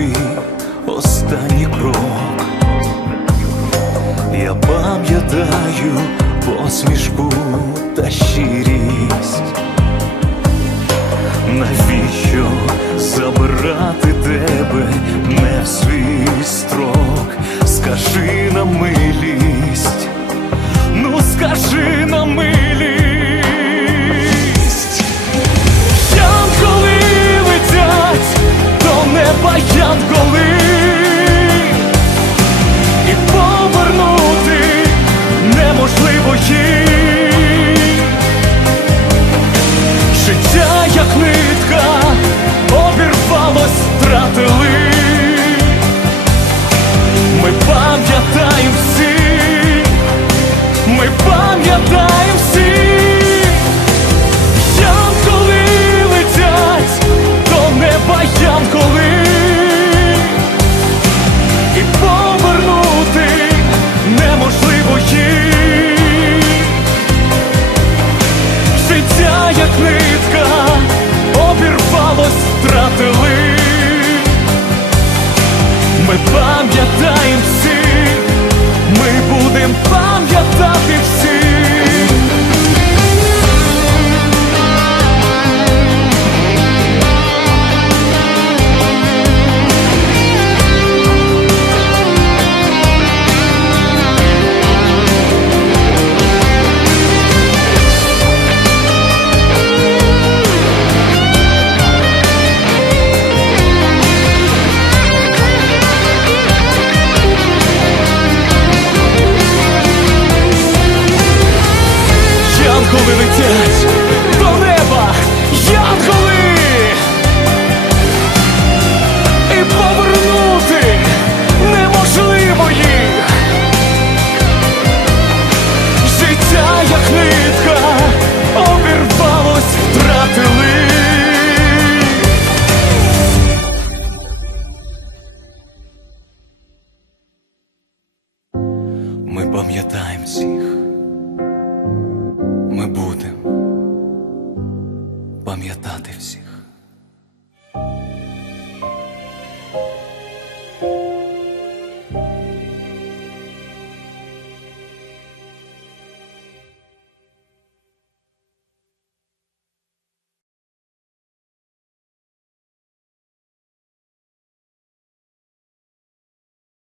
Твій останній крок. Я пам'ятаю посмішку та щирість. Навіщо забирати тебе обірвалось, втратили. Ми пам'ятаємо всіх, ми будем пам'ятати всіх пам'ятаємо всіх ми будемо пам'ятати всіх.